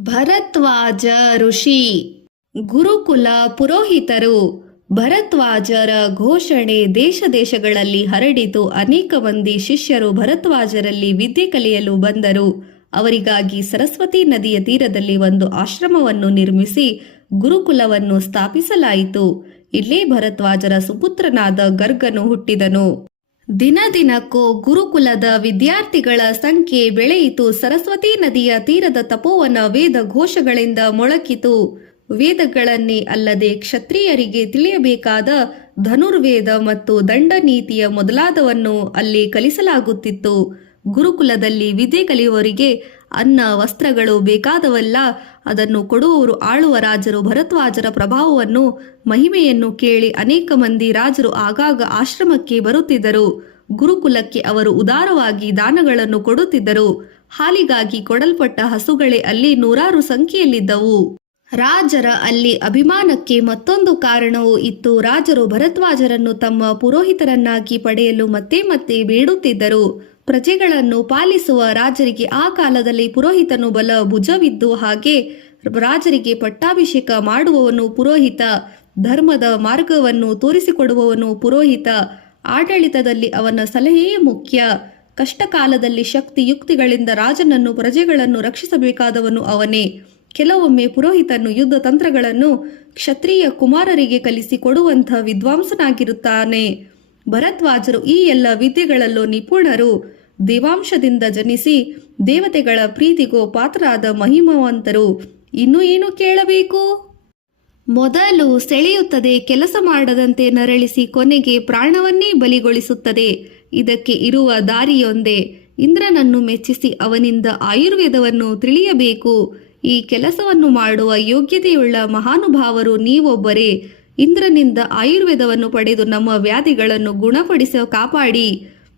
ಭರದ್ವಾಜ ಋಷಿ ಗುರುಕುಲ ಪುರೋಹಿತರು. ಭರದ್ವಾಜರ ಘೋಷಣೆ ದೇಶ ದೇಶಗಳಲ್ಲಿ ಹರಡಿತು. ಅನೇಕ ಮಂದಿ ಶಿಷ್ಯರು ಭರದ್ವಾಜರಲ್ಲಿ ವಿದ್ಯೆ ಕಲಿಯಲು ಬಂದರು. ಅವರಿಗಾಗಿ ಸರಸ್ವತಿ ನದಿಯ ತೀರದಲ್ಲಿ ಒಂದು ಆಶ್ರಮವನ್ನು ನಿರ್ಮಿಸಿ ಗುರುಕುಲವನ್ನು ಸ್ಥಾಪಿಸಲಾಯಿತು. ಇಲ್ಲೇ ಭರದ್ವಾಜರ ಸುಪುತ್ರನಾದ ಗರ್ಗನು ಹುಟ್ಟಿದನು. ದಿನ ದಿನಕ್ಕೂ ಗುರುಕುಲದ ವಿದ್ಯಾರ್ಥಿಗಳ ಸಂಖ್ಯೆ ಬೆಳೆಯಿತು. ಸರಸ್ವತಿ ನದಿಯ ತೀರದ ತಪೋವನ ವೇದ ಘೋಷಗಳಿಂದ ಮೊಳಕಿತು. ವೇದಗಳನ್ನೇ ಅಲ್ಲದೆ ಕ್ಷತ್ರಿಯರಿಗೆ ತಿಳಿಯಬೇಕಾದ ಧನುರ್ವೇದ ಮತ್ತು ದಂಡನೀತಿಯ ಮೊದಲಾದವನ್ನು ಅಲ್ಲಿ ಕಲಿಸಲಾಗುತ್ತಿತ್ತು. ಗುರುಕುಲದಲ್ಲಿ ವಿದ್ಯೆ ಕಲಿಯುವವರಿಗೆ ಅನ್ನ ವಸ್ತ್ರಗಳು ಬೇಕಾದವಲ್ಲ, ಅದನ್ನು ಕೊಡುವವರು ಆಳುವ ರಾಜರು. ಭರದ್ವಾಜರ ಪ್ರಭಾವವನ್ನು ಮಹಿಮೆಯನ್ನು ಕೇಳಿ ಅನೇಕ ಮಂದಿ ರಾಜರು ಆಗಾಗ ಆಶ್ರಮಕ್ಕೆ ಬರುತ್ತಿದ್ದರು. ಗುರುಕುಲಕ್ಕೆ ಅವರು ಉದಾರವಾಗಿ ದಾನಗಳನ್ನು ಕೊಡುತ್ತಿದ್ದರು. ಹಾಲಿಗಾಗಿ ಕೊಡಲ್ಪಟ್ಟ ಹಸುಗಳೇ ಅಲ್ಲಿ ನೂರಾರು ಸಂಖ್ಯೆಯಲ್ಲಿದ್ದವು. ರಾಜರ ಅಲ್ಲಿ ಅಭಿಮಾನಕ್ಕೆ ಮತ್ತೊಂದು ಕಾರಣವೂ ಇತ್ತು. ರಾಜರು ಭರದ್ವಾಜರನ್ನು ತಮ್ಮ ಪುರೋಹಿತರನ್ನಾಗಿ ಪಡೆಯಲು ಮತ್ತೆ ಮತ್ತೆ ಬೇಡುತ್ತಿದ್ದರು. ಪ್ರಜೆಗಳನ್ನು ಪಾಲಿಸುವ ರಾಜರಿಗೆ ಆ ಕಾಲದಲ್ಲಿ ಪುರೋಹಿತನು ಬಲ ಭುಜವಿದ್ದು, ಹಾಗೆ ರಾಜರಿಗೆ ಪಟ್ಟಾಭಿಷೇಕ ಮಾಡುವವನು ಪುರೋಹಿತ, ಧರ್ಮದ ಮಾರ್ಗವನ್ನು ತೋರಿಸಿಕೊಡುವವನು ಪುರೋಹಿತ, ಆಡಳಿತದಲ್ಲಿ ಅವನ ಸಲಹೆಯೇ ಮುಖ್ಯ, ಕಷ್ಟ ಕಾಲದಲ್ಲಿ ಶಕ್ತಿ ಯುಕ್ತಿಗಳಿಂದ ರಾಜನನ್ನು ಪ್ರಜೆಗಳನ್ನು ರಕ್ಷಿಸಬೇಕಾದವನು ಅವನೇ. ಕೆಲವೊಮ್ಮೆ ಪುರೋಹಿತನು ಯುದ್ಧ ತಂತ್ರಗಳನ್ನು ಕ್ಷತ್ರಿಯ ಕುಮಾರರಿಗೆ ಕಲಿಸಿ ಕೊಡುವಂಥ ವಿದ್ವಾಂಸನಾಗಿರುತ್ತಾನೆ. ಭರದ್ವಾಜರು ಈ ಎಲ್ಲ ವಿದ್ಯೆಗಳಲ್ಲೂ ನಿಪುಣರು. ದೇವಾಂಶದಿಂದ ಜನಿಸಿ ದೇವತೆಗಳ ಪ್ರೀತಿಗೂ ಪಾತ್ರರಾದ ಮಹಿಮವಂತರು. ಇನ್ನೂ ಏನು ಕೇಳಬೇಕು? ಮೊದಲು ಸೆಳೆಯುತ್ತದೆ, ಕೆಲಸ ಮಾಡದಂತೆ ನರಳಿಸಿ ಕೊನೆಗೆ ಪ್ರಾಣವನ್ನೇ ಬಲಿಗೊಳಿಸುತ್ತದೆ. ಇದಕ್ಕೆ ಇರುವ ದಾರಿಯೊಂದೇ, ಇಂದ್ರನನ್ನು ಮೆಚ್ಚಿಸಿ ಅವನಿಂದ ಆಯುರ್ವೇದವನ್ನು ತಿಳಿಯಬೇಕು. ಈ ಕೆಲಸವನ್ನು ಮಾಡುವ ಯೋಗ್ಯತೆಯುಳ್ಳ ಮಹಾನುಭಾವರು ನೀವೊಬ್ಬರೇ. ಇಂದ್ರನಿಂದ ಆಯುರ್ವೇದವನ್ನು ಪಡೆದು ನಮ್ಮ ವ್ಯಾಧಿಗಳನ್ನು ಗುಣಪಡಿಸಿ ಕಾಪಾಡಿ.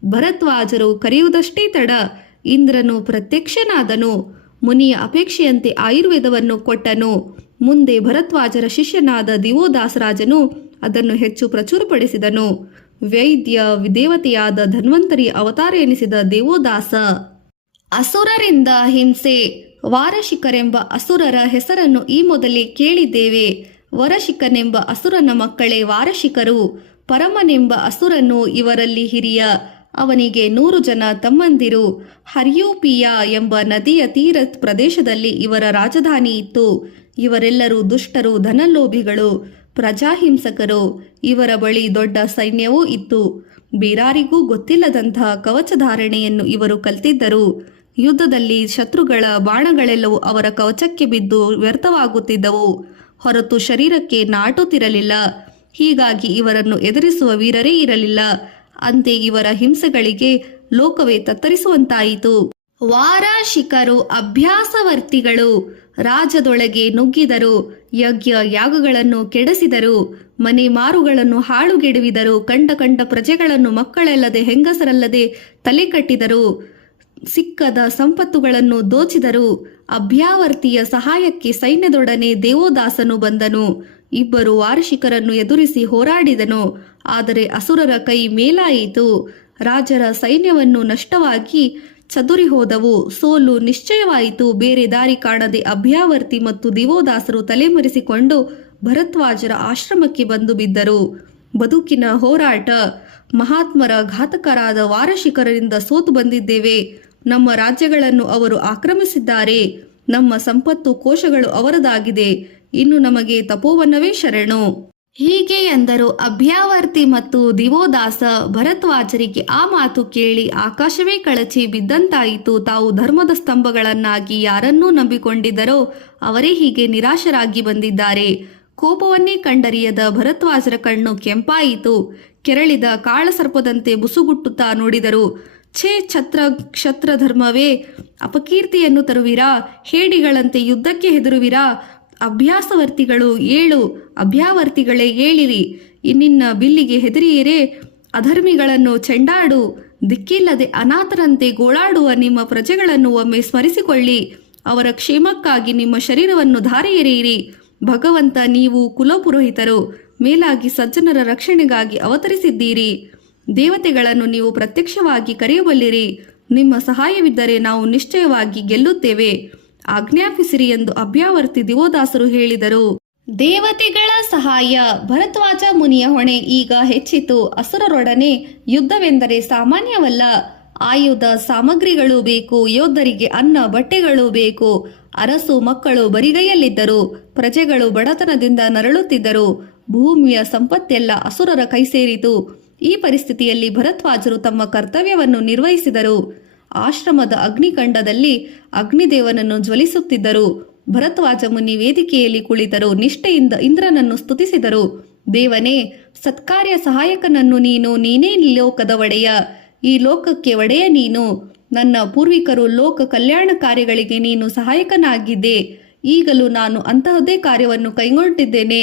ಭರದ್ವಾಜರು ಕರೆಯುವುದಷ್ಟೇ ತಡ. ಇಂದ್ರನು ಪ್ರತ್ಯಕ್ಷನಾದನು. ಮುನಿಯ ಅಪೇಕ್ಷೆಯಂತೆ ಆಯುರ್ವೇದವನ್ನು ಕೊಟ್ಟನು. ಮುಂದೆ ಭರದ್ವಾಜರ ಶಿಷ್ಯನಾದ ದಿವೋದಾಸರಾಜನು ಅದನ್ನು ಹೆಚ್ಚು ಪ್ರಚುರಪಡಿಸಿದನು. ವೈದ್ಯ ದೇವತೆಯಾದ ಧನ್ವಂತರಿ ಅವತಾರ ಎನಿಸಿದ ದೇವೋದಾಸ. ಅಸುರರಿಂದ ಹಿಂಸೆ. ವಾರಶಿಕರೆಂಬ ಅಸುರರ ಹೆಸರನ್ನು ಈ ಮೊದಲೇ ಕೇಳಿದ್ದೇವೆ. ವರಶಿಕನೆಂಬ ಅಸುರನ ಮಕ್ಕಳೇ ವಾರಶಿಕರು. ಪರಮನೆಂಬ ಅಸುರನು ಇವರಲ್ಲಿ ಹಿರಿಯ. ಅವನಿಗೆ 100 ಜನ ತಮ್ಮಂದಿರು. ಹರ್ಯೂಪಿಯ ಎಂಬ ನದಿಯ ತೀರ ಪ್ರದೇಶದಲ್ಲಿ ಇವರ ರಾಜಧಾನಿ ಇತ್ತು. ಇವರೆಲ್ಲರೂ ದುಷ್ಟರು, ಧನಲೋಭಿಗಳು, ಪ್ರಜಾಹಿಂಸಕರು. ಇವರ ಬಳಿ ದೊಡ್ಡ ಸೈನ್ಯವೂ ಇತ್ತು. ಬೇರಾರಿಗೂ ಗೊತ್ತಿಲ್ಲದಂತಹ ಕವಚಧಾರಣೆಯನ್ನು ಇವರು ಕಲ್ತಿದ್ದರು. ಯುದ್ಧದಲ್ಲಿ ಶತ್ರುಗಳ ಬಾಣಗಳೆಲ್ಲವೂ ಅವರ ಕವಚಕ್ಕೆ ಬಿದ್ದು ವ್ಯರ್ಥವಾಗುತ್ತಿದ್ದವು ಹೊರತು ಶರೀರಕ್ಕೆ ನಾಟುತ್ತಿರಲಿಲ್ಲ. ಹೀಗಾಗಿ ಇವರನ್ನು ಎದುರಿಸುವ ವೀರರೇ ಇರಲಿಲ್ಲ. ಅಂತೆ ಇವರ ಹಿಂಸೆಗಳಿಗೆ ಲೋಕವೇ ತತ್ತರಿಸುವಂತಾಯಿತು. ವಾರಾಶಿಕರು ಅಭ್ಯಾಸವರ್ತಿಗಳು. ರಾಜದೊಳಗೆ ನುಗ್ಗಿದರು. ಯಜ್ಞ ಯಾಗಗಳನ್ನು ಕೆಡಿಸಿದರು. ಮನೆ ಮಾರುಗಳನ್ನು ಹಾಳುಗೆಡುವಿದರು. ಕಂಡ ಪ್ರಜೆಗಳನ್ನು ಮಕ್ಕಳೆಲ್ಲದೆ ಹೆಂಗಸರಲ್ಲದೆ ತಲೆ ಕಟ್ಟಿದರು. ಸಿಕ್ಕದ ಸಂಪತ್ತುಗಳನ್ನು ದೋಚಿದರು. ಅಭ್ಯಾವರ್ತಿಯ ಸಹಾಯಕ್ಕೆ ಸೈನ್ಯದೊಡನೆ ದೇವೋದಾಸನು ಬಂದನು. ಇಬ್ಬರು ವಾರ್ಷಿಕರನ್ನು ಎದುರಿಸಿ ಹೋರಾಡಿದನು. ಆದರೆ ಅಸುರರ ಕೈ ಮೇಲಾಯಿತು. ರಾಜರ ಸೈನ್ಯವನ್ನು ನಷ್ಟವಾಗಿ ಚದುರಿ ಹೋದವು. ಸೋಲು ನಿಶ್ಚಯವಾಯಿತು. ಬೇರೆ ದಾರಿ ಕಾಣದೆ ಅಭ್ಯಾವರ್ತಿ ಮತ್ತು ದಿವೋದಾಸರು ತಲೆಮರೆಸಿಕೊಂಡು ಭರದ್ವಾಜರ ಆಶ್ರಮಕ್ಕೆ ಬಂದು ಬಿದ್ದರು. ಬದುಕಿನ ಹೋರಾಟ. ಮಹಾತ್ಮರ ಘಾತಕರಾದ ವಾರಶಿಕರಿಂದ ಸೋತು ಬಂದಿದ್ದೇವೆ. ನಮ್ಮ ರಾಜ್ಯಗಳನ್ನು ಅವರು ಆಕ್ರಮಿಸಿದ್ದಾರೆ. ನಮ್ಮ ಸಂಪತ್ತು ಕೋಶಗಳು ಅವರದಾಗಿದೆ. ಇನ್ನು ನಮಗೆ ತಪೋವನವೇ ಶರಣು. ಹೀಗೆ ಎಂದರು. ಅಭ್ಯಾವರ್ತಿ ಮತ್ತು ದಿವೋದಾಸ. ಭರದ್ವಾಜರಿಗೆ ಆ ಮಾತು ಕೇಳಿ ಆಕಾಶವೇ ಕಳಚಿ ಬಿದ್ದಂತಾಯಿತು. ತಾವು ಧರ್ಮದ ಸ್ತಂಭಗಳನ್ನಾಗಿ ಯಾರನ್ನೂ ನಂಬಿಕೊಂಡಿದ್ದರೋ ಅವರೇ ಹೀಗೆ ನಿರಾಶರಾಗಿ ಬಂದಿದ್ದಾರೆ. ಕೋಪವನ್ನೇ ಕಂಡರಿಯದ ಭರದ್ವಾಜರ ಕಣ್ಣು ಕೆಂಪಾಯಿತು. ಕೆರಳಿದ ಕಾಳಸರ್ಪದಂತೆ ಬುಸುಗುಟ್ಟುತ್ತಾ ನೋಡಿದರು. ಛೇ, ಕ್ಷತ್ರ ಧರ್ಮವೇ, ಅಪಕೀರ್ತಿಯನ್ನು ತರುವಿರಾ? ಹೇಡಿಗಳಂತೆ ಯುದ್ಧಕ್ಕೆ ಹೆದರುವಿರಾ? ಅಭ್ಯಾಸವರ್ತಿಗಳು ಏಳು. ಅಭ್ಯಾವರ್ತಿಗಳೇ ಏಳಿರಿ. ನಿನ್ನ ಬಿಲ್ಲಿಗೆ ಹೆದರಿಯರೇ? ಅಧರ್ಮಿಗಳನ್ನು ಚೆಂಡಾಡು. ದಿಕ್ಕಿಲ್ಲದೆ ಅನಾಥರಂತೆ ಗೋಳಾಡುವ ನಿಮ್ಮ ಪ್ರಜೆಗಳನ್ನು ಒಮ್ಮೆ ಸ್ಮರಿಸಿಕೊಳ್ಳಿ. ಅವರ ಕ್ಷೇಮಕ್ಕಾಗಿ ನಿಮ್ಮ ಶರೀರವನ್ನು ಧಾರೆ ಎರೆಯಿರಿ. ಭಗವಂತ, ನೀವು ಕುಲಪುರೋಹಿತರು. ಮೇಲಾಗಿ ಸಜ್ಜನರ ರಕ್ಷಣೆಗಾಗಿ ಅವತರಿಸಿದ್ದೀರಿ. ದೇವತೆಗಳನ್ನು ನೀವು ಪ್ರತ್ಯಕ್ಷವಾಗಿ ಕರೆಯಬಲ್ಲಿರಿ. ನಿಮ್ಮ ಸಹಾಯವಿದ್ದರೆ ನಾವು ನಿಶ್ಚಯವಾಗಿ ಗೆಲ್ಲುತ್ತೇವೆ. ಆಜ್ಞಾಪಿಸಿರಿ ಎಂದು ಅಭ್ಯಾವರ್ತಿ ದಿವೋದಾಸರು ಹೇಳಿದರು. ದೇವತೆಗಳ ಸಹಾಯ. ಭರದ್ವಾಜ ಮುನಿಯ ಹೊಣೆ ಈಗ ಹೆಚ್ಚಿತು. ಅಸುರರೊಡನೆ ಯುದ್ಧವೆಂದರೆ ಸಾಮಾನ್ಯವಲ್ಲ. ಆಯುಧ ಸಾಮಗ್ರಿಗಳು ಬೇಕು. ಯೋಧರಿಗೆ ಅನ್ನ ಬಟ್ಟೆಗಳು ಬೇಕು. ಅರಸು ಮಕ್ಕಳು ಬರಿಗೈಯಲ್ಲಿದ್ದರು. ಪ್ರಜೆಗಳು ಬಡತನದಿಂದ ನರಳುತ್ತಿದ್ದರು. ಭೂಮಿಯ ಸಂಪತ್ತೆಲ್ಲ ಅಸುರರ ಕೈ ಸೇರಿತು. ಈ ಪರಿಸ್ಥಿತಿಯಲ್ಲಿ ಭರದ್ವಾಜರು ತಮ್ಮ ಕರ್ತವ್ಯವನ್ನು ನಿರ್ವಹಿಸಿದರು. ಆಶ್ರಮದ ಅಗ್ನಿಕಂಡದಲ್ಲಿ ಅಗ್ನಿದೇವನನ್ನು ಜ್ವಲಿಸುತ್ತಿದ್ದರು. ಭರದ್ವಾಜ ಮುನಿ ವೇದಿಕೆಯಲ್ಲಿ ಕುಳಿತರು. ನಿಷ್ಠೆಯಿಂದ ಇಂದ್ರನನ್ನು ಸ್ತುತಿಸಿದರು. ದೇವನೇ, ಸತ್ಕಾರ್ಯ ಸಹಾಯಕನನ್ನು ನೀನೇ ಲೋಕದ ಒಡೆಯ. ಈ ಲೋಕಕ್ಕೆ ಒಡೆಯ ನೀನು. ನನ್ನ ಪೂರ್ವಿಕರು ಲೋಕ ಕಲ್ಯಾಣ ಕಾರ್ಯಗಳಿಗೆ ನೀನು ಸಹಾಯಕನಾಗಿದ್ದೆ. ಈಗಲೂ ನಾನು ಅಂತಹದೇ ಕಾರ್ಯವನ್ನು ಕೈಗೊಂಡಿದ್ದೇನೆ.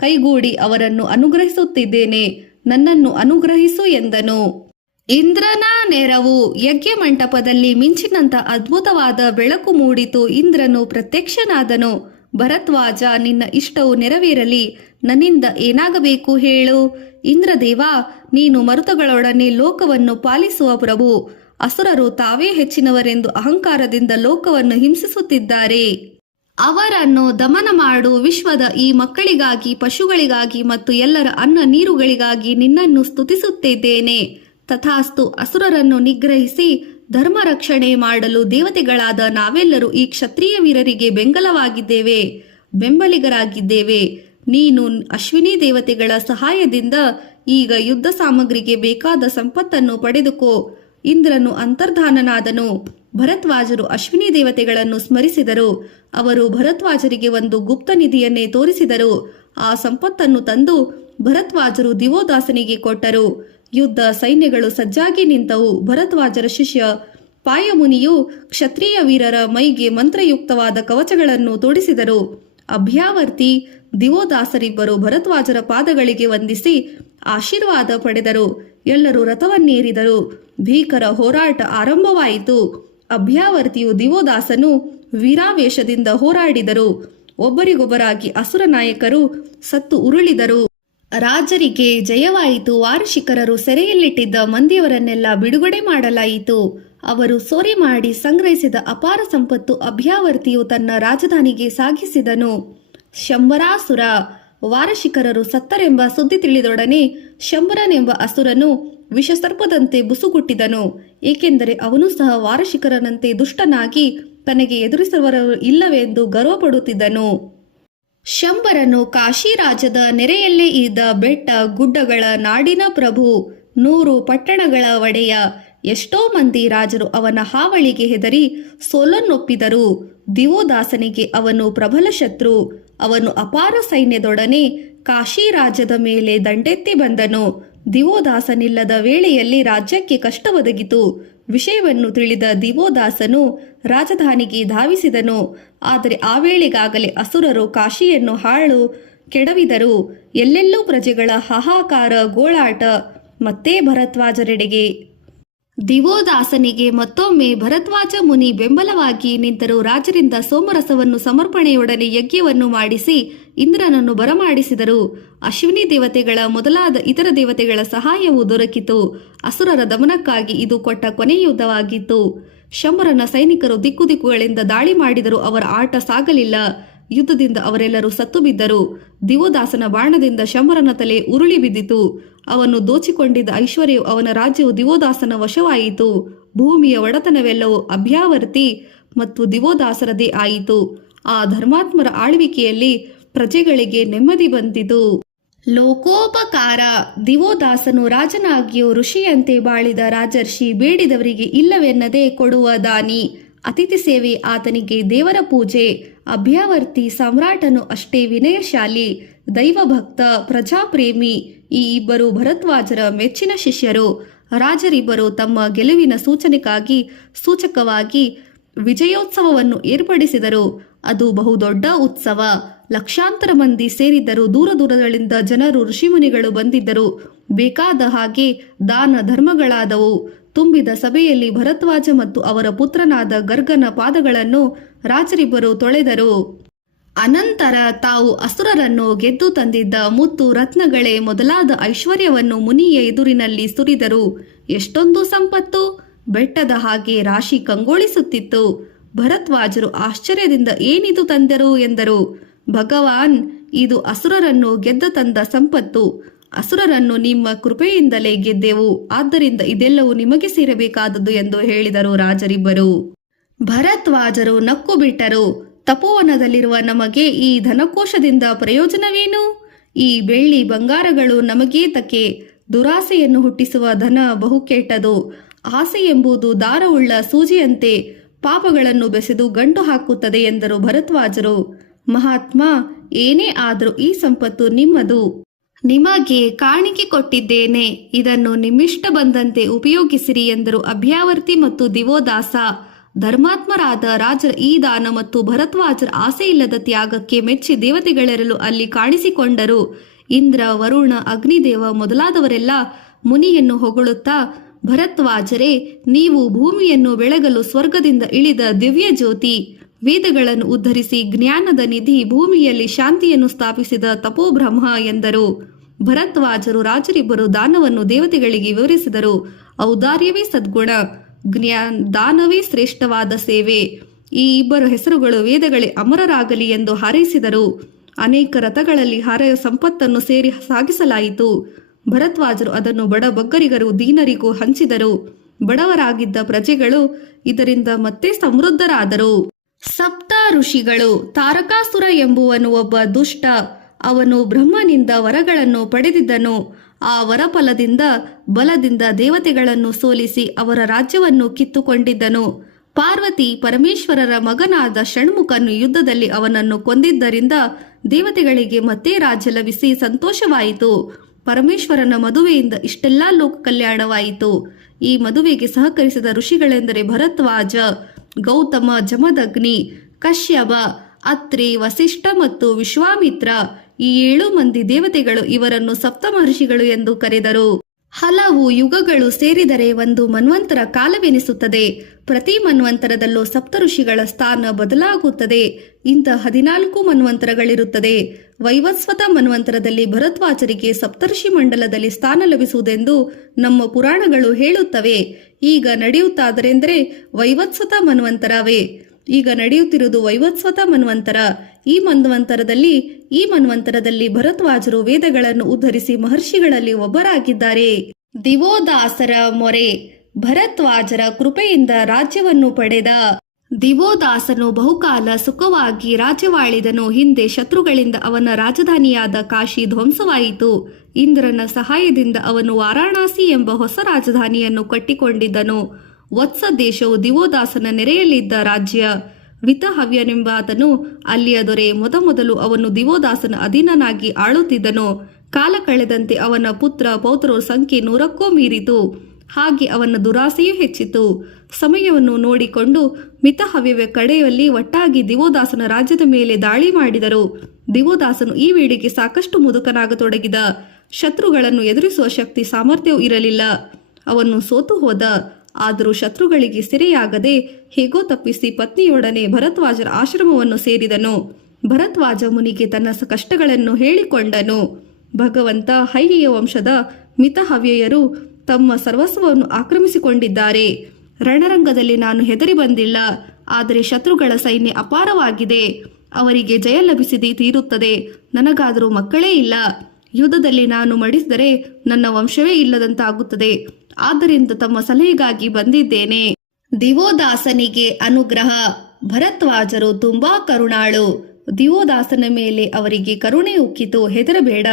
ಕೈಗೂಡಿ ಅವರನ್ನು ಅನುಗ್ರಹಿಸುತ್ತಿದ್ದೇನೆ. ನನ್ನನ್ನು ಅನುಗ್ರಹಿಸು ಎಂದನು. ಇಂದ್ರನ ನೆರವು. ಯಜ್ಞ ಮಂಟಪದಲ್ಲಿ ಮಿಂಚಿನಂತ ಅದ್ಭುತವಾದ ಬೆಳಕು ಮೂಡಿತು. ಇಂದ್ರನು ಪ್ರತ್ಯಕ್ಷನಾದನು. ಭರದ್ವಾಜ, ನಿನ್ನ ಇಷ್ಟವು ನೆರವೇರಲಿ. ನನ್ನಿಂದ ಏನಾಗಬೇಕು ಹೇಳು. ಇಂದ್ರದೇವ, ನೀನು ಮರುತಗಳೊಡನೆ ಲೋಕವನ್ನು ಪಾಲಿಸುವ ಪ್ರಭು. ಅಸುರರು ತಾವೇ ಹೆಚ್ಚಿನವರೆಂದು ಅಹಂಕಾರದಿಂದ ಲೋಕವನ್ನು ಹಿಂಸಿಸುತ್ತಿದ್ದಾರೆ. ಅವರನ್ನು ದಮನ ಮಾಡು. ವಿಶ್ವದ ಈ ಮಕ್ಕಳಿಗಾಗಿ, ಪಶುಗಳಿಗಾಗಿ ಮತ್ತು ಎಲ್ಲರ ಅನ್ನ ನೀರುಗಳಿಗಾಗಿ ನಿನ್ನನ್ನು ಸ್ತುತಿಸುತ್ತಿದ್ದೇನೆ. ತಥಾಸ್ತು. ಅಸುರರನ್ನು ನಿಗ್ರಹಿಸಿ ಧರ್ಮ ರಕ್ಷಣೆ ಮಾಡಲು ದೇವತೆಗಳಾದ ನಾವೆಲ್ಲರೂ ಈ ಕ್ಷತ್ರಿಯ ವೀರರಿಗೆ ಬೆಂಬಲಿಗರಾಗಿದ್ದೇವೆ. ನೀನು ಅಶ್ವಿನಿ ದೇವತೆಗಳ ಸಹಾಯದಿಂದ ಈಗ ಯುದ್ಧ ಸಾಮಗ್ರಿಗೆ ಬೇಕಾದ ಸಂಪತ್ತನ್ನು ಪಡೆದುಕೋ. ಇಂದ್ರನು ಅಂತರ್ಧಾನನಾದನು. ಭರದ್ವಾಜರು ಅಶ್ವಿನಿ ದೇವತೆಗಳನ್ನು ಸ್ಮರಿಸಿದರು. ಅವರು ಭರದ್ವಾಜರಿಗೆ ಒಂದು ಗುಪ್ತ ನಿಧಿಯನ್ನೇ ತೋರಿಸಿದರು. ಆ ಸಂಪತ್ತನ್ನು ತಂದು ಭರದ್ವಾಜರು ದಿವೋದಾಸನಿಗೆ ಕೊಟ್ಟರು. ಯುದ್ಧ ಸೈನ್ಯಗಳು ಸಜ್ಜಾಗಿ ನಿಂತವು. ಭರದ್ವಾಜರ ಶಿಷ್ಯ ಪಾಯಮುನಿಯು ಕ್ಷತ್ರಿಯ ವೀರರ ಮೈಗೆ ಮಂತ್ರಯುಕ್ತವಾದ ಕವಚಗಳನ್ನು ತೊಡಿಸಿದರು. ಅಭ್ಯಾವರ್ತಿ ದಿವೋದಾಸರಿಬ್ಬರು ಭರದ್ವಾಜರ ಪಾದಗಳಿಗೆ ವಂದಿಸಿ ಆಶೀರ್ವಾದ ಪಡೆದರು. ಎಲ್ಲರೂ ರಥವನ್ನೇರಿದರು. ಭೀಕರ ಹೋರಾಟ ಆರಂಭವಾಯಿತು. ಅಭ್ಯಾವರ್ತಿಯು ದಿವೋದಾಸನು ವೀರಾವೇಶದಿಂದ ಹೋರಾಡಿದರು. ಒಬ್ಬರಿಗೊಬ್ಬರಾಗಿ ಅಸುರ ನಾಯಕರು ಸತ್ತು ಉರುಳಿದರು. ರಾಜರಿಗೆ ಜಯವಾಯಿತು. ವಾರಶಿಕರರು ಸೆರೆಯಲ್ಲಿಟ್ಟಿದ್ದ ಮಂದಿಯವರನ್ನೆಲ್ಲ ಬಿಡುಗಡೆ ಮಾಡಲಾಯಿತು. ಅವರು ಸೋರೆ ಮಾಡಿ ಸಂಗ್ರಹಿಸಿದ ಅಪಾರ ಸಂಪತ್ತು ಅಭ್ಯಾವರ್ತಿಯು ತನ್ನ ರಾಜಧಾನಿಗೆ ಸಾಗಿಸಿದನು. ಶಂಬರಾಸುರ. ವಾರಶಿಕರರು ಸತ್ತರೆಂಬ ಸುದ್ದಿ ತಿಳಿದೊಡನೆ ಶಂಬರನೆಂಬ ಅಸುರನು ವಿಷಸರ್ಪದಂತೆ ಬುಸುಗುಟ್ಟಿದನು. ಏಕೆಂದರೆ ಅವನು ಸಹ ವಾರಶಿಕರನಂತೆ ದುಷ್ಟನಾಗಿ ತನಗೆ ಎದುರಿಸುವವರು ಇಲ್ಲವೆಂದು ಗರ್ವಪಡುತ್ತಿದ್ದನು. ಶಂಬರನು ಕಾಶಿರಾಜದ ನೆರೆಯಲ್ಲೇ ಇದ್ದ ಬೆಟ್ಟ ಗುಡ್ಡಗಳ ನಾಡಿನ ಪ್ರಭು, 100 ಪಟ್ಟಣಗಳ ಒಡೆಯ. ಎಷ್ಟೋ ಮಂದಿ ರಾಜರು ಅವನ ಹಾವಳಿಗೆ ಹೆದರಿ ಸೋಲನ್ನೊಪ್ಪಿದರು. ದಿವೋದಾಸನಿಗೆ ಅವನು ಪ್ರಬಲ ಶತ್ರು. ಅವನು ಅಪಾರ ಸೈನ್ಯದೊಡನೆ ಕಾಶಿರಾಜ್ಯದ ಮೇಲೆ ದಂಡೆತ್ತಿ ಬಂದನು. ದಿವೋದಾಸನಿಲ್ಲದ ವೇಳೆಯಲ್ಲಿ ರಾಜ್ಯಕ್ಕೆ ಕಷ್ಟ ಒದಗಿತು. ವಿಷಯವನ್ನು ತಿಳಿದ ದಿವೋದಾಸನು ರಾಜಧಾನಿಗೆ ಧಾವಿಸಿದನು. ಆದರೆ ಆ ವೇಳೆಗಾಗಲೇ ಅಸುರರು ಕಾಶಿಯನ್ನು ಕೆಡವಿದರು. ಎಲ್ಲೆಲ್ಲೂ ಪ್ರಜೆಗಳ ಹಾಹಾಕಾರ, ಗೋಳಾಟ. ಮತ್ತೆ ಭರದ್ವಾಜರೆಡೆಗೆ. ದಿವೋದಾಸನಿಗೆ ಮತ್ತೊಮ್ಮೆ ಭರದ್ವಾಜ ಮುನಿ ಬೆಂಬಲವಾಗಿ ನಿಂತರು. ರಾಜರಿಂದ ಸೋಮರಸವನ್ನು ಸಮರ್ಪಣೆಯೊಡನೆ ಯಜ್ಞವನ್ನು ಮಾಡಿಸಿ ಇಂದ್ರನನ್ನು ಬರಮಾಡಿಸಿದರು. ಅಶ್ವಿನಿ ದೇವತೆಗಳ ಮೊದಲಾದ ಇತರ ದೇವತೆಗಳ ಸಹಾಯವೂ ದೊರಕಿತು. ಅಸುರರ ದಮನಕ್ಕಾಗಿ ಇದು ಕೊಟ್ಟ ಕೊನೆಯ ಯುದ್ಧವಾಗಿತ್ತು. ಶಂಬರನ ಸೈನಿಕರು ದಿಕ್ಕುಗಳಿಂದ ದಾಳಿ ಮಾಡಿದರೂ ಅವರ ಆಟ ಸಾಗಲಿಲ್ಲ. ಯುದ್ಧದಿಂದ ಅವರೆಲ್ಲರೂ ಸತ್ತು ಬಿದ್ದರು. ದಿವೋದಾಸನ ಬಾಣದಿಂದ ಶಂಬರನ ತಲೆ ಉರುಳಿ ಬಿದ್ದಿತು. ಅವನು ದೋಚಿಕೊಂಡಿದ್ದ ಐಶ್ವರ್ಯವು, ಅವನ ರಾಜ್ಯವು ದಿವೋದಾಸನ ವಶವಾಯಿತು. ಭೂಮಿಯ ಒಡೆತನವೆಲ್ಲವೂ ಅಭ್ಯಾವರ್ತಿ ಮತ್ತು ದಿವೋದಾಸರದೇ ಆಯಿತು. ಆ ಧರ್ಮಾತ್ಮರ ಆಳ್ವಿಕೆಯಲ್ಲಿ ಪ್ರಜೆಗಳಿಗೆ ನೆಮ್ಮದಿ ಬಂದಿತು. ಲೋಕೋಪಕಾರ. ದಿವೋದಾಸನು ರಾಜನಾಗಿಯೂ ಋಷಿಯಂತೆ ಬಾಳಿದ ರಾಜರ್ಷಿ. ಬೇಡಿದವರಿಗೆ ಇಲ್ಲವೆನ್ನದೆ ಕೊಡುವ ದಾನಿ. ಅತಿಥಿ ಸೇವೆ ಆತನಿಗೆ ದೇವರ ಪೂಜೆ. ಅಭ್ಯಾವರ್ತಿ ಸಮ್ರಾಟನು ಅಷ್ಟೇ ವಿನಯಶಾಲಿ, ದೈವಭಕ್ತ, ಪ್ರಜಾಪ್ರೇಮಿ. ಈ ಇಬ್ಬರು ಭರದ್ವಾಜರ ಮೆಚ್ಚಿನ ಶಿಷ್ಯರು. ರಾಜರಿಬ್ಬರು ತಮ್ಮ ಗೆಲುವಿನ ಸೂಚಕವಾಗಿ ವಿಜಯೋತ್ಸವವನ್ನು ಏರ್ಪಡಿಸಿದರು. ಅದು ಬಹುದೊಡ್ಡ ಉತ್ಸವ. ಲಕ್ಷಾಂತರ ಮಂದಿ ಸೇರಿದ್ದರು. ದೂರ ದೂರಗಳಿಂದ ಜನರು, ಋಷಿಮುನಿಗಳು ಬಂದಿದ್ದರು. ಬೇಕಾದ ಹಾಗೆ ದಾನ ಧರ್ಮಗಳಾದವು. ತುಂಬಿದ ಸಭೆಯಲ್ಲಿ ಭರದ್ವಾಜ ಮತ್ತು ಅವರ ಪುತ್ರನಾದ ಗರ್ಗನ ಪಾದಗಳನ್ನು ರಾಜರಿಬ್ಬರು ತೊಳೆದರು. ಅನಂತರ ತಾವು ಅಸುರರನ್ನು ಗೆದ್ದು ತಂದಿದ್ದ ಮುತ್ತು ರತ್ನಗಳೇ ಮೊದಲಾದ ಐಶ್ವರ್ಯವನ್ನು ಮುನಿಯ ಎದುರಿನಲ್ಲಿ ಸುರಿದರು. ಎಷ್ಟೊಂದು ಸಂಪತ್ತು! ಬೆಟ್ಟದ ಹಾಗೆ ರಾಶಿ ಕಂಗೊಳಿಸುತ್ತಿತ್ತು. ಭರದ್ವಾಜರು ಆಶ್ಚರ್ಯದಿಂದ ಏನಿದು ತಂದರು ಎಂದರು. ಭಗವಾನ್, ಇದು ಅಸುರರನ್ನು ಗೆದ್ದ ತಂದ ಸಂಪತ್ತು. ಅಸುರರನ್ನು ನಿಮ್ಮ ಕೃಪೆಯಿಂದಲೇ ಗೆದ್ದೆವು, ಆದ್ದರಿಂದ ಇದೆಲ್ಲವೂ ನಿಮಗೆ ಸೇರಬೇಕಾದದ್ದು ಎಂದು ಹೇಳಿದರು ರಾಜರಿಬ್ಬರು. ಭರದ್ವಾಜರು ನಕ್ಕು ಬಿಟ್ಟರು. ತಪೋವನದಲ್ಲಿರುವ ನಮಗೆ ಈ ಧನಕೋಶದಿಂದ ಪ್ರಯೋಜನವೇನು? ಈ ಬೆಳ್ಳಿ ಬಂಗಾರಗಳು ನಮಗೇತಕ್ಕೆ? ದುರಾಸೆಯನ್ನು ಹುಟ್ಟಿಸುವ ಧನ ಬಹು ಕೆಟ್ಟದು. ಆಸೆ ಎಂಬುದು ದಾರವುಳ್ಳ ಸೂಜಿಯಂತೆ ಪಾಪಗಳನ್ನು ಬೆಸೆದು ಗಂಟು ಹಾಕುತ್ತದೆ ಎಂದರು ಭರದ್ವಾಜರು. ಮಹಾತ್ಮ, ಏನೇ ಆದರೂ ಈ ಸಂಪತ್ತು ನಿಮ್ಮದು. ನಿಮಗೆ ಕಾಣಿಕೆ ಕೊಟ್ಟಿದ್ದೇನೆ, ಇದನ್ನು ನಿಮ್ಮಿಷ್ಟ ಬಂದಂತೆ ಉಪಯೋಗಿಸಿರಿ ಎಂದರು ಅಭ್ಯಾವರ್ತಿ ಮತ್ತು ದಿವೋದಾಸ. ಧರ್ಮಾತ್ಮರಾದ ರಾಜರ ಈ ದಾನ ಮತ್ತು ಭರದ್ವಾಜರ ಆಸೆಯಿಲ್ಲದ ತ್ಯಾಗಕ್ಕೆ ಮೆಚ್ಚಿ ದೇವತೆಗಳೆರಲು ಅಲ್ಲಿ ಕಾಣಿಸಿಕೊಂಡರು. ಇಂದ್ರ, ವರುಣ, ಅಗ್ನಿದೇವ ಮೊದಲಾದವರೆಲ್ಲ ಮುನಿಯನ್ನು ಹೊಗಳುತ್ತಾ, ಭರದ್ವಾಜರೇ, ನೀವು ಭೂಮಿಯನ್ನು ಬೆಳಗಲು ಸ್ವರ್ಗದಿಂದ ಇಳಿದ ದಿವ್ಯ ಜ್ಯೋತಿ, ವೇದಗಳನ್ನು ಉದ್ಧರಿಸಿ ಜ್ಞಾನದ ನಿಧಿ, ಭೂಮಿಯಲ್ಲಿ ಶಾಂತಿಯನ್ನು ಸ್ಥಾಪಿಸಿದ ತಪೋಬ್ರಹ್ಮ ಎಂದರು. ಭರದ್ವಾಜರು ರಾಜರಿಬ್ಬರು ದಾನವನ್ನು ದೇವತೆಗಳಿಗೆ ವಿವರಿಸಿದರು. ಔದಾರ್ಯವೇ ಸದ್ಗುಣ, ದಾನವೇ ಶ್ರೇಷ್ಠವಾದ ಸೇವೆ. ಈ ಇಬ್ಬರು ಹೆಸರುಗಳು ವೇದಗಳೇ ಅಮರರಾಗಲಿ ಎಂದು ಹಾರೈಸಿದರು. ಅನೇಕ ರಥಗಳಲ್ಲಿ ಹಾರೆಯ ಸಂಪತ್ತನ್ನು ಸೇರಿ ಸಾಗಿಸಲಾಯಿತು. ಭರದ್ವಾಜರು ಅದನ್ನು ಬಡ ಬಗ್ಗರಿಗರು ದೀನರಿಗೂ ಹಂಚಿದರು. ಬಡವರಾಗಿದ್ದ ಪ್ರಜೆಗಳು ಇದರಿಂದ ಮತ್ತೆ ಸಮೃದ್ಧರಾದರು. ಸಪ್ತ ಋಷಿಗಳು. ತಾರಕಾಸುರ ಎಂಬುವನು ಒಬ್ಬ ದುಷ್ಟ. ಅವನು ಬ್ರಹ್ಮನಿಂದ ವರಗಳನ್ನು ಪಡೆದಿದ್ದನು. ಆ ವರಫಲದಿಂದ ಬಲದಿಂದ ದೇವತೆಗಳನ್ನು ಸೋಲಿಸಿ ಅವರ ರಾಜ್ಯವನ್ನು ಕಿತ್ತುಕೊಂಡಿದ್ದನು. ಪಾರ್ವತಿ ಪರಮೇಶ್ವರರ ಮಗನಾದ ಷಣ್ಮುಖನು ಯುದ್ಧದಲ್ಲಿ ಅವನನ್ನು ಕೊಂದಿದ್ದರಿಂದ ದೇವತೆಗಳಿಗೆ ಮತ್ತೆ ರಾಜ್ಯ ಲಭಿಸಿ ಸಂತೋಷವಾಯಿತು. ಪರಮೇಶ್ವರನ ಮದುವೆಯಿಂದ ಇಷ್ಟೆಲ್ಲ ಲೋಕ ಕಲ್ಯಾಣವಾಯಿತು. ಈ ಮದುವೆಗೆ ಸಹಕರಿಸಿದ ಋಷಿಗಳೆಂದರೆ ಭರದ್ವಾಜ, ಗೌತಮ, ಜಮದಗ್ನಿ, ಕಶ್ಯಪ, ಅತ್ರಿ, ವಸಿಷ್ಠ ಮತ್ತು ವಿಶ್ವಾಮಿತ್ರ. ಈ 7 ಮಂದಿ ದೇವತೆಗಳು ಇವರನ್ನು ಸಪ್ತಮಹರ್ಷಿಗಳು ಎಂದು ಕರೆದರು. ಹಲವು ಯುಗಗಳು ಸೇರಿದರೆ ಒಂದು ಮನ್ವಂತರ ಕಾಲವೆನಿಸುತ್ತದೆ. ಪ್ರತಿ ಮನ್ವಂತರದಲ್ಲೂ ಸಪ್ತ ಋಷಿಗಳ ಸ್ಥಾನ ಬದಲಾಗುತ್ತದೆ. ಇಂಥ 14 ಮನ್ವಂತರಗಳಿರುತ್ತದೆ. ವೈವಸ್ವತ ಮನ್ವಂತರದಲ್ಲಿ ಭರದ್ವಾಜರಿಗೆ ಸಪ್ತರ್ಷಿ ಮಂಡಲದಲ್ಲಿ ಸ್ಥಾನ ಲಭಿಸುವುದೆಂದು ನಮ್ಮ ಪುರಾಣಗಳು ಹೇಳುತ್ತವೆ. ಈಗ ನಡೆಯುತ್ತಾದರೆಂದರೆ ವೈವಸ್ವತ ಮನ್ವಂತರವೇ. ಈಗ ನಡೆಯುತ್ತಿರುವುದು ವೈವಸ್ವತ ಮನ್ವಂತರ. ಈ ಮನ್ವಂತರದಲ್ಲಿ ಭರದ್ವಾಜರು ವೇದಗಳನ್ನು ಉದ್ಧರಿಸಿ ಮಹರ್ಷಿಗಳಲ್ಲಿ ಒಬ್ಬರಾಗಿದ್ದಾರೆ. ದಿವೋದಾಸರ ಮೊರೆ. ಭರದ್ವಾಜರ ಕೃಪೆಯಿಂದ ರಾಜ್ಯವನ್ನು ಪಡೆದ ದಿವೋದಾಸನು ಬಹುಕಾಲ ಸುಖವಾಗಿ ರಾಜ್ಯವಾಳಿದನು. ಹಿಂದೆ ಶತ್ರುಗಳಿಂದ ಅವನ ರಾಜಧಾನಿಯಾದ ಕಾಶಿ ಧ್ವಂಸವಾಯಿತು. ಇಂದ್ರನ ಸಹಾಯದಿಂದ ಅವನು ವಾರಾಣಸಿ ಎಂಬ ಹೊಸ ರಾಜಧಾನಿಯನ್ನು ಕಟ್ಟಿಕೊಂಡಿದ್ದನು. ವತ್ಸ ದೇಶವು ದಿವೋದಾಸನ ನೆರೆಯಲ್ಲಿದ್ದ ರಾಜ್ಯ. ವಿತಹವ್ಯನೆಂಬಾತನು ಅಲ್ಲಿಯ ದೊರೆ. ಮೊದಮೊದಲು ಅವನು ದಿವೋದಾಸನ ಅಧೀನನಾಗಿ ಆಳುತ್ತಿದ್ದನು. ಕಾಲ ಕಳೆದಂತೆ ಅವನ ಪುತ್ರ ಪೌತ್ರರ ಸಂಖ್ಯೆ 100ಕ್ಕೂ ಮೀರಿತು. ಹಾಗೆ ಅವನ ದುರಾಸೆಯೂ ಹೆಚ್ಚಿತು. ಸಮಯವನ್ನು ನೋಡಿಕೊಂಡು ಮಿತಹವ್ಯ ಕಡೆಯಲ್ಲಿ ಒಟ್ಟಾಗಿ ದಿವೋದಾಸನ ರಾಜ್ಯದ ಮೇಲೆ ದಾಳಿ ಮಾಡಿದರು. ದಿವೋದಾಸನು ಈ ವೇಳೆಗೆ ಸಾಕಷ್ಟು ಮುದುಕನಾಗತೊಡಗಿದ. ಶತ್ರುಗಳನ್ನು ಎದುರಿಸುವ ಶಕ್ತಿ ಸಾಮರ್ಥ್ಯವೂ ಇರಲಿಲ್ಲ. ಅವನು ಸೋತು ಹೋದ. ಆದರೂ ಶತ್ರುಗಳಿಗೆ ಸೆರೆಯಾಗದೆ ಹೇಗೋ ತಪ್ಪಿಸಿ ಪತ್ನಿಯೊಡನೆ ಭರದ್ವಾಜರ ಆಶ್ರಮವನ್ನು ಸೇರಿದನು. ಭರದ್ವಾಜ ಮುನಿಗೆ ತನ್ನ ಕಷ್ಟಗಳನ್ನು ಹೇಳಿಕೊಂಡನು. ಭಗವಂತ, ಹೈಹಿಯ ವಂಶದ ಮಿತಹವ್ಯಯರು ತಮ್ಮ ಸರ್ವಸ್ವವನ್ನು ಆಕ್ರಮಿಸಿಕೊಂಡಿದ್ದಾರೆ. ರಣರಂಗದಲ್ಲಿ ನಾನು ಹೆದರಿ ಬಂದಿಲ್ಲ. ಆದರೆ ಶತ್ರುಗಳ ಸೈನ್ಯ ಅಪಾರವಾಗಿದೆ. ಅವರಿಗೆ ಜಯ ಲಭಿಸಿದೆ ತೀರುತ್ತದೆ. ನನಗಾದರೂ ಮಕ್ಕಳೇ ಇಲ್ಲ. ಯುದ್ಧದಲ್ಲಿ ನಾನು ಮಡಿಸಿದರೆ ನನ್ನ ವಂಶವೇ ಇಲ್ಲದಂತಾಗುತ್ತದೆ. ಆದ್ದರಿಂದ ತಮ್ಮ ಸಲಹೆಗಾಗಿ ಬಂದಿದ್ದೇನೆ. ದಿವೋದಾಸನಿಗೆ ಅನುಗ್ರಹ. ಭರದ್ವಾಜರು ತುಂಬಾ ಕರುಣಾಳು. ದಿವೋದಾಸನ ಮೇಲೆ ಅವರಿಗೆ ಕರುಣೆ ಉಕ್ಕಿತು. ಹೆದರಬೇಡ,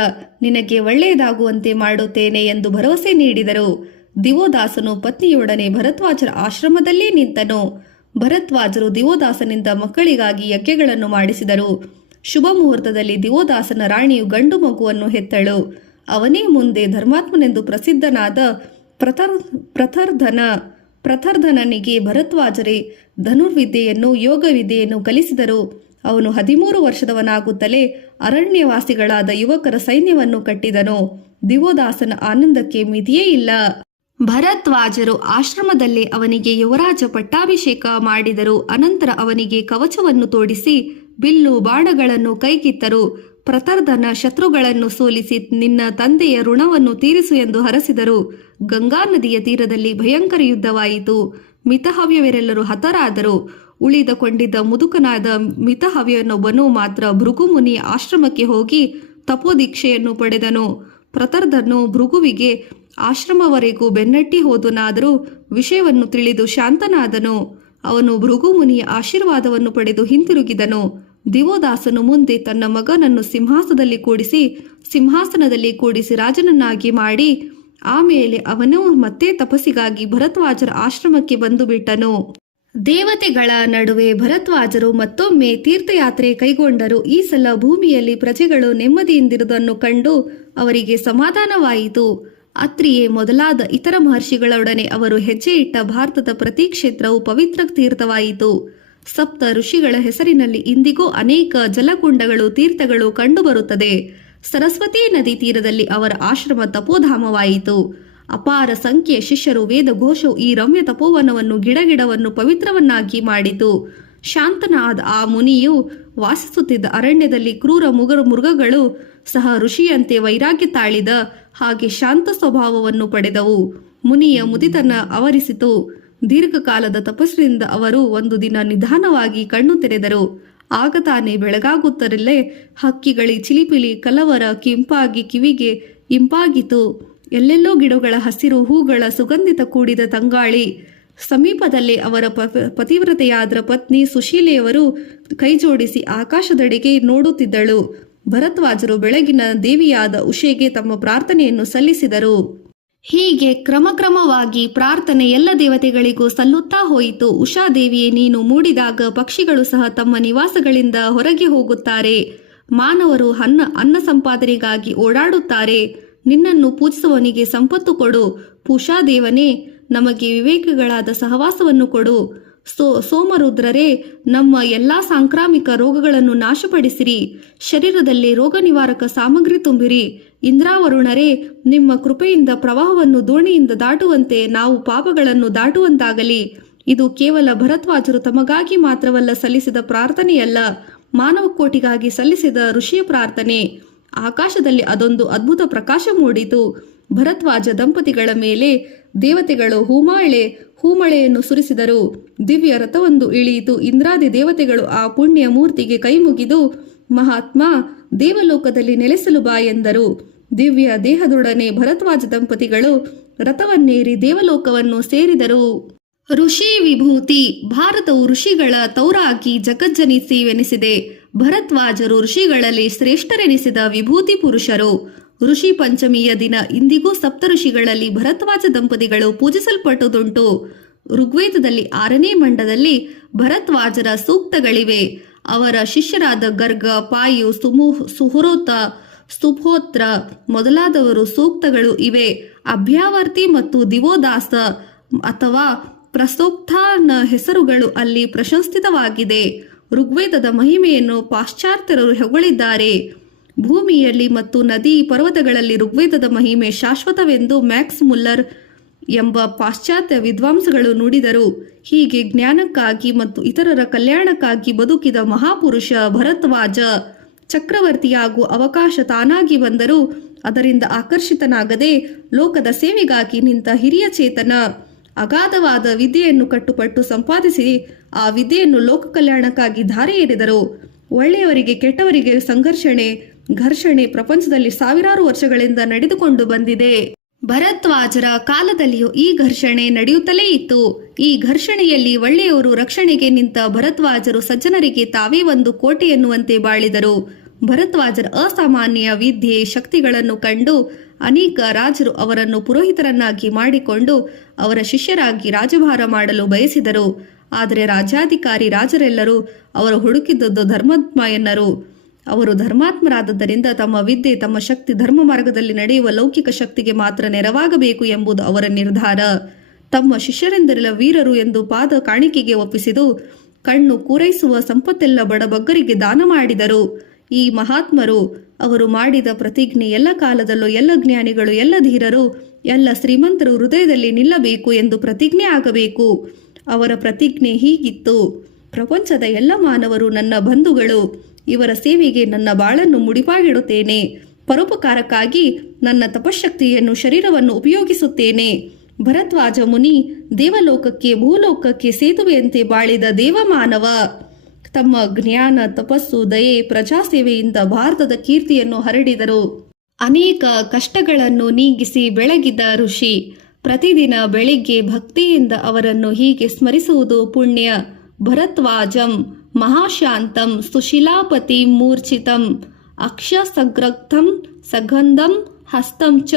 ನಿನಗೆ ಒಳ್ಳೆಯದಾಗುವಂತೆ ಮಾಡುತ್ತೇನೆ ಎಂದು ಭರವಸೆ ನೀಡಿದರು. ದಿವೋದಾಸನು ಪತ್ನಿಯೊಡನೆ ಭರದ್ವಾಜರ ಆಶ್ರಮದಲ್ಲೇ ನಿಂತನು. ಭರದ್ವಾಜರು ದಿವೋದಾಸನಿಂದ ಮಕ್ಕಳಿಗಾಗಿ ಯಜ್ಞಗಳನ್ನು ಮಾಡಿಸಿದರು. ಶುಭ ಮುಹೂರ್ತದಲ್ಲಿ ದಿವೋದಾಸನ ರಾಣಿಯು ಗಂಡು ಮಗುವನ್ನು ಹೆತ್ತಳು. ಅವನೇ ಮುಂದೆ ಧರ್ಮಾತ್ಮನೆಂದು ಪ್ರಸಿದ್ಧನಾದ ಪ್ರಥರ್ಧನನಿಗೆ ಭರದ್ವಾಜರೇ ಧನುರ್ವಿದ್ಯೆಯನ್ನು ಯೋಗವಿದ್ಯೆಯನ್ನು ಕಲಿಸಿದರು. ಅವನು 13 ವರ್ಷದವನಾಗುತ್ತಲೇ ಅರಣ್ಯವಾಸಿಗಳಾದ ಯುವಕರ ಸೈನ್ಯವನ್ನು ಕಟ್ಟಿದನು. ದಿವೋದಾಸನ ಆನಂದಕ್ಕೆ ಮಿತಿಯೇ ಇಲ್ಲ. ಭರದ್ವಾಜರು ಆಶ್ರಮದಲ್ಲೇ ಅವನಿಗೆ ಯುವರಾಜ ಪಟ್ಟಾಭಿಷೇಕ ಮಾಡಿದರು. ಅನಂತರ ಅವನಿಗೆ ಕವಚವನ್ನು ತೋಡಿಸಿ ಬಿಲ್ಲು ಬಾಣಗಳನ್ನು ಕೈಗಿತ್ತರು. ಪ್ರಥರ್ಧನ ಶತ್ರುಗಳನ್ನು ಸೋಲಿಸಿ ನಿನ್ನ ತಂದೆಯ ಋಣವನ್ನು ತೀರಿಸು ಎಂದು ಹರಸಿದರು. ಗಂಗಾ ನದಿಯ ತೀರದಲ್ಲಿ ಭಯಂಕರ ಯುದ್ಧವಾಯಿತು. ಮಿತಹವ್ಯರೆಲ್ಲರೂ ಹತರಾದರು. ಉಳಿದುಕೊಂಡಿದ್ದ ಮುದುಕನಾದ ಮಿತಹವ್ಯನೊಬ್ಬನು ಮಾತ್ರ ಭೃಗುಮುನಿಯ ಆಶ್ರಮಕ್ಕೆ ಹೋಗಿ ತಪೋದೀಕ್ಷೆಯನ್ನು ಪಡೆದನು. ಪ್ರತರ್ಧನು ಭೃಗುವಿಗೆ ಆಶ್ರಮವರೆಗೂ ಬೆನ್ನಟ್ಟಿ ಹೋದನಾದರೂ ವಿಷಯವನ್ನು ತಿಳಿದು ಶಾಂತನಾದನು. ಅವನು ಭೃಗುಮುನಿಯ ಆಶೀರ್ವಾದವನ್ನು ಪಡೆದು ಹಿಂತಿರುಗಿದನು. ದಿವೋದಾಸನು ಮುಂದೆ ತನ್ನ ಮಗನನ್ನು ಸಿಂಹಾಸನದಲ್ಲಿ ಕೂಡಿಸಿ ರಾಜನನ್ನಾಗಿ ಮಾಡಿ ಆಮೇಲೆ ಅವನು ಮತ್ತೆ ತಪಸ್ಸಿಗಾಗಿ ಭರದ್ವಾಜರ ಆಶ್ರಮಕ್ಕೆ ಬಂದು ಬಿಟ್ಟನು. ದೇವತೆಗಳ ನಡುವೆ ಭರದ್ವಾಜರು ಮತ್ತೊಮ್ಮೆ ತೀರ್ಥಯಾತ್ರೆ ಕೈಗೊಂಡರು. ಈ ಸಲ ಭೂಮಿಯಲ್ಲಿ ಪ್ರಜೆಗಳು ನೆಮ್ಮದಿಯಿಂದಿರುವುದನ್ನು ಕಂಡು ಅವರಿಗೆ ಸಮಾಧಾನವಾಯಿತು. ಅತ್ರಿಯೇ ಮೊದಲಾದ ಇತರ ಮಹರ್ಷಿಗಳೊಡನೆ ಅವರು ಹೆಜ್ಜೆ ಇಟ್ಟ ಭಾರತದ ಪ್ರತಿ ಕ್ಷೇತ್ರವು ಪವಿತ್ರ ತೀರ್ಥವಾಯಿತು. ಸಪ್ತ ಋಷಿಗಳ ಹೆಸರಿನಲ್ಲಿ ಇಂದಿಗೂ ಅನೇಕ ಜಲಕುಂಡಗಳು ತೀರ್ಥಗಳು ಕಂಡುಬರುತ್ತದೆ. ಸರಸ್ವತಿ ನದಿ ತೀರದಲ್ಲಿ ಅವರ ಆಶ್ರಮ ತಪೋಧಾಮವಾಯಿತು. ಅಪಾರ ಸಂಖ್ಯೆಯ ಶಿಷ್ಯರು ವೇದಘೋಷವು ಈ ರಮ್ಯ ತಪೋವನವನ್ನು ಗಿಡಗಿಡವನ್ನು ಪವಿತ್ರವನ್ನಾಗಿ ಮಾಡಿತು. ಶಾಂತನಾದ ಆ ಮುನಿಯು ವಾಸಿಸುತ್ತಿದ್ದ ಅರಣ್ಯದಲ್ಲಿ ಕ್ರೂರ ಮೃಗಗಳು ಸಹ ಋಷಿಯಂತೆ ವೈರಾಗ್ಯ ತಾಳಿದ ಹಾಗೆ ಶಾಂತ ಸ್ವಭಾವವನ್ನು ಪಡೆದವು. ಮುನಿಯ ಮುದಿತನ ಆವರಿಸಿತು. ದೀರ್ಘಕಾಲದ ತಪಸ್ಸಿನಿಂದ ಅವರು ಒಂದು ದಿನ ನಿಧಾನವಾಗಿ ಕಣ್ಣು ತೆರೆದರು. ಆಗ ತಾನೇ ಬೆಳಗಾಗುತ್ತಲೇ ಹಕ್ಕಿಗಳಿ ಚಿಲಿಪಿಲಿ ಕಲವರ ಕೆಂಪಾಗಿ ಕಿವಿಗೆ ಇಂಪಾಗಿತು. ಎಲ್ಲೆಲ್ಲೋ ಗಿಡಗಳ ಹಸಿರು ಹೂಗಳ ಸುಗಂಧಿತ ಕೂಡಿದ ತಂಗಾಳಿ. ಸಮೀಪದಲ್ಲೇ ಅವರ ಪತಿವ್ರತೆಯಾದ ಪತ್ನಿ ಸುಶೀಲೆಯವರು ಕೈಜೋಡಿಸಿ ಆಕಾಶದೆಡೆಗೆ ನೋಡುತ್ತಿದ್ದಳು. ಭರದ್ವಾಜರು ಬೆಳಗಿನ ದೇವಿಯಾದ ಉಷೆಗೆ ತಮ್ಮ ಪ್ರಾರ್ಥನೆಯನ್ನು ಸಲ್ಲಿಸಿದರು. ಹೀಗೆ ಕ್ರಮಕ್ರಮವಾಗಿ ಪ್ರಾರ್ಥನೆ ಎಲ್ಲ ದೇವತೆಗಳಿಗೂ ಸಲ್ಲುತ್ತಾ ಹೋಯಿತು. ಉಷಾದೇವಿಯೇ, ನೀನು ಮೂಡಿದಾಗ ಪಕ್ಷಿಗಳು ಸಹ ತಮ್ಮ ನಿವಾಸಗಳಿಂದ ಹೊರಗೆ ಹೋಗುತ್ತಾರೆ. ಮಾನವರು ಅನ್ನ ಸಂಪಾದನೆಗಾಗಿ ಓಡಾಡುತ್ತಾರೆ. ನಿನ್ನನ್ನು ಪೂಜಿಸುವವನಿಗೆ ಸಂಪತ್ತು ಕೊಡು. ಪೂಷಾದೇವನೇ, ನಮಗೆ ವಿವೇಕಗಳಾದ ಸಹವಾಸವನ್ನು ಕೊಡು. ಸೋಮರುದ್ರರೇ, ನಮ್ಮ ಎಲ್ಲಾ ಸಾಂಕ್ರಾಮಿಕ ರೋಗಗಳನ್ನು ನಾಶಪಡಿಸಿರಿ. ಶರೀರದಲ್ಲಿ ರೋಗ ನಿವಾರಕ ಸಾಮಗ್ರಿ ತುಂಬಿರಿ. ಇಂದ್ರಾವರುಣರೇ, ನಿಮ್ಮ ಕೃಪೆಯಿಂದ ಪ್ರವಾಹವನ್ನು ದೋಣಿಯಿಂದ ದಾಟುವಂತೆ ನಾವು ಪಾಪಗಳನ್ನು ದಾಟುವಂತಾಗಲಿ. ಇದು ಕೇವಲ ಭರದ್ವಾಜರು ತಮಗಾಗಿ ಮಾತ್ರವಲ್ಲ ಸಲ್ಲಿಸಿದ ಪ್ರಾರ್ಥನೆಯಲ್ಲ, ಮಾನವ ಕೋಟಿಗಾಗಿ ಸಲ್ಲಿಸಿದ ಋಷಿಯ ಪ್ರಾರ್ಥನೆ. ಆಕಾಶದಲ್ಲಿ ಅದೊಂದು ಅದ್ಭುತ ಪ್ರಕಾಶ ಮೂಡಿತು. ಭರದ್ವಾಜ ದಂಪತಿಗಳ ಮೇಲೆ ದೇವತೆಗಳು ಹೂಮಳೆಯನ್ನು ಸುರಿಸಿದರು. ದಿವ್ಯ ರಥವೊಂದು ಇಳಿಯಿತು. ಇಂದ್ರಾದಿ ದೇವತೆಗಳು ಆ ಪುಣ್ಯ ಮೂರ್ತಿಗೆ ಕೈಮುಗಿದು, ಮಹಾತ್ಮ, ದೇವಲೋಕದಲ್ಲಿ ನೆಲೆಸಲು ಬಾ ಎಂದರು. ದಿವ್ಯ ದೇಹದೊಡನೆ ಭರದ್ವಾಜ ದಂಪತಿಗಳು ರಥವನ್ನೇರಿ ದೇವಲೋಕವನ್ನು ಸೇರಿದರು. ಋಷಿ ವಿಭೂತಿ. ಭಾರತವು ಋಷಿಗಳ ತೌರಾಗಿ ಜಗಜ್ಜನಿಸಿವೆನಿಸಿದೆ. ಭರದ್ವಾಜರು ಋಷಿಗಳಲ್ಲಿ ಶ್ರೇಷ್ಠರೆನಿಸಿದ ವಿಭೂತಿ ಪುರುಷರು. ಋಷಿ ಪಂಚಮಿಯ ದಿನ ಇಂದಿಗೂ ಸಪ್ತ ಋಷಿಗಳಲ್ಲಿ ಭರದ್ವಾಜ ದಂಪತಿಗಳು ಪೂಜಿಸಲ್ಪಟ್ಟುದುಂಟು. ಋಗ್ವೇದದಲ್ಲಿ 6ನೇ ಮಂಡದಲ್ಲಿ ಭರದ್ವಾಜರ ಸೂಕ್ತಗಳಿವೆ. ಅವರ ಶಿಷ್ಯರಾದ ಗರ್ಗ, ಪಾಯು, ಸುಹೃತ, ಸುಹೋತ್ರ ಮೊದಲಾದವರು ಸೂಕ್ತಗಳು ಇವೆ. ಅಭ್ಯಾವರ್ತಿ ಮತ್ತು ದಿವೋದಾಸ ಅಥವಾ ಪ್ರಸೋಕ್ತನ ಹೆಸರುಗಳು ಅಲ್ಲಿ ಪ್ರಶಂಸಿತವಾಗಿದೆ. ಋಗ್ವೇದದ ಮಹಿಮೆಯನ್ನು ಪಾಶ್ಚಾತ್ಯರು ಹೊಗಳಿದ್ದಾರೆ. ಭೂಮಿಯಲ್ಲಿ ಮತ್ತು ನದಿ ಪರ್ವತಗಳಲ್ಲಿ ಋಗ್ವೇದದ ಮಹಿಮೆ ಶಾಶ್ವತವೆಂದು ಮ್ಯಾಕ್ಸ್ ಮುಲ್ಲರ್ ಎಂಬ ಪಾಶ್ಚಾತ್ಯ ವಿದ್ವಾಂಸಗಳು ನುಡಿದರು. ಹೀಗೆ ಜ್ಞಾನಕ್ಕಾಗಿ ಮತ್ತು ಇತರರ ಕಲ್ಯಾಣಕ್ಕಾಗಿ ಬದುಕಿದ ಮಹಾಪುರುಷ ಭರದ್ವಾಜ ಚಕ್ರವರ್ತಿಯಾಗುವ ಅವಕಾಶ ತಾನಾಗಿ ಬಂದರೂ ಅದರಿಂದ ಆಕರ್ಷಿತನಾಗದೆ ಲೋಕದ ಸೇವೆಗಾಗಿ ನಿಂತ ಹಿರಿಯ ಚೇತನ. ಅಗಾಧವಾದ ವಿದ್ಯೆಯನ್ನು ಕಟ್ಟುಪಟ್ಟು ಸಂಪಾದಿಸಿ ಆ ವಿದ್ಯೆಯನ್ನು ಲೋಕ ಕಲ್ಯಾಣಕ್ಕಾಗಿ ಧಾರೆ ಎರೆದರು. ಒಳ್ಳೆಯವರಿಗೆ ಕೆಟ್ಟವರಿಗೆ ಘರ್ಷಣೆ ಪ್ರಪಂಚದಲ್ಲಿ ಸಾವಿರಾರು ವರ್ಷಗಳಿಂದ ನಡೆದುಕೊಂಡು ಬಂದಿದೆ. ಭರದ್ವಾಜರ ಕಾಲದಲ್ಲಿಯೂ ಈ ಘರ್ಷಣೆ ನಡೆಯುತ್ತಲೇ ಇತ್ತು. ಈ ಘರ್ಷಣೆಯಲ್ಲಿ ಒಳ್ಳೆಯವರು ರಕ್ಷಣೆಗೆ ನಿಂತ ಭರದ್ವಾಜರು ಸಜ್ಜನರಿಗೆ ತಾವೇ ಒಂದು ಕೋಟೆ ಎನ್ನುವಂತೆ ಬಾಳಿದರು. ಭರದ್ವಾಜರ ಅಸಾಮಾನ್ಯ ವಿದ್ಯೆ ಶಕ್ತಿಗಳನ್ನು ಕಂಡು ಅನೇಕ ರಾಜರು ಅವರನ್ನು ಪುರೋಹಿತರನ್ನಾಗಿ ಮಾಡಿಕೊಂಡು ಅವರ ಶಿಷ್ಯರಾಗಿ ರಾಜಭಾರ ಮಾಡಲು ಬಯಸಿದರು. ಆದರೆ ರಾಜ್ಯಾಧಿಕಾರಿ ರಾಜರೆಲ್ಲರೂ ಅವರು ಹುಡುಕಿದ್ದದ್ದು ಧರ್ಮಾತ್ಮ. ಅವರು ಧರ್ಮಾತ್ಮರಾದದ್ದರಿಂದ ತಮ್ಮ ವಿದ್ಯೆ, ತಮ್ಮ ಶಕ್ತಿ ಧರ್ಮ ಮಾರ್ಗದಲ್ಲಿ ನಡೆಯುವ ಲೌಕಿಕ ಶಕ್ತಿಗೆ ಮಾತ್ರ ನೆರವಾಗಬೇಕು ಎಂಬುದು ಅವರ ನಿರ್ಧಾರ. ತಮ್ಮ ಶಿಷ್ಯರೆಂದರೆಲ್ಲ ವೀರರು ಎಂದು ಪಾದ ಕಾಣಿಕೆಗೆ ಒಪ್ಪಿಸಿದು ಕಣ್ಣು ಕೂರೈಸುವ ಸಂಪತ್ತೆಲ್ಲ ಬಡಬಗ್ಗರಿಗೆ ದಾನ ಮಾಡಿದರು. ಈ ಮಹಾತ್ಮರು ಅವರು ಮಾಡಿದ ಪ್ರತಿಜ್ಞೆ ಎಲ್ಲ ಕಾಲದಲ್ಲೂ ಎಲ್ಲ ಜ್ಞಾನಿಗಳು, ಎಲ್ಲ ಧೀರರು, ಎಲ್ಲ ಶ್ರೀಮಂತರು ಹೃದಯದಲ್ಲಿ ನಿಲ್ಲಬೇಕು ಎಂದು ಪ್ರತಿಜ್ಞೆ ಆಗಬೇಕು. ಅವರ ಪ್ರತಿಜ್ಞೆ ಹೀಗಿತ್ತು: ಪ್ರಪಂಚದ ಎಲ್ಲ ಮಾನವರು ನನ್ನ ಬಂಧುಗಳು. ಇವರ ಸೇವೆಗೆ ನನ್ನ ಬಾಳನ್ನು ಮುಡಿಪಾಗಿಡುತ್ತೇನೆ. ಪರೋಪಕಾರಕ್ಕಾಗಿ ನನ್ನ ತಪಶಕ್ತಿಯನ್ನು, ಶರೀರವನ್ನು ಉಪಯೋಗಿಸುತ್ತೇನೆ. ಭರದ್ವಾಜ ಮುನಿ ದೇವಲೋಕಕ್ಕೆ ಭೂಲೋಕಕ್ಕೆ ಸೇತುವೆಯಂತೆ ಬಾಳಿದ ದೇವಮಾನವ. ತಮ್ಮ ಜ್ಞಾನ, ತಪಸ್ಸು, ದಯೆ, ಪ್ರಜಾಸೇವೆಯಿಂದ ಭಾರತದ ಕೀರ್ತಿಯನ್ನು ಹರಡಿದರು. ಅನೇಕ ಕಷ್ಟಗಳನ್ನು ನೀಗಿಸಿ ಬೆಳಗಿದ ಋಷಿ. ಪ್ರತಿದಿನ ಬೆಳಿಗ್ಗೆ ಭಕ್ತಿಯಿಂದ ಅವರನ್ನು ಹೀಗೆ ಸ್ಮರಿಸುವುದು ಪುಣ್ಯ. ಭರದ್ವಾಜಂ ಮಹಾಶಾಂತಂ ಸುಶೀಲಾಪತಿ ಮೂರ್ಛಿತಂ ಅಕ್ಷಸಗ್ರಗ್ಧಂ ಸಗಂಧಂ ಹಸ್ತಂ ಚ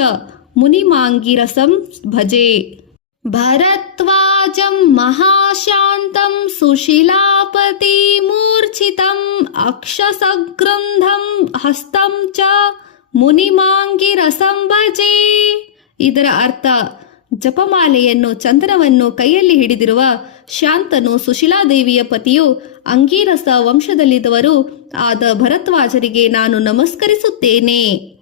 ಮುನಿಮಾಂಗಿರಸಂ ಭಜೆ. ಭರದ್ವಾಜಂ ಮಹಾಶಾಂತಂ ಸುಶೀಲಾಪತಿ ಮೂರ್ಛಿತಂ ಅಕ್ಷಸಗ್ರಂಥಂ ಹಸ್ತಂ ಚ ಮುನಿಮಾಂಗಿರಸಂ ಭಜೆ. ಇದರ ಅರ್ಥ, ಜಪಮಾಲೆಯನ್ನು ಚಂದನವನ್ನು ಕೈಯಲ್ಲಿ ಹಿಡಿದಿರುವ ಶಾಂತನು ಸುಶೀಲಾದೇವಿಯ ಪತಿಯು ಅಂಗೀರಸ ವಂಶದಲ್ಲಿದ್ದವರು ಆದ ಭರದ್ವಾಜರಿಗೆ ನಾನು ನಮಸ್ಕರಿಸುತ್ತೇನೆ.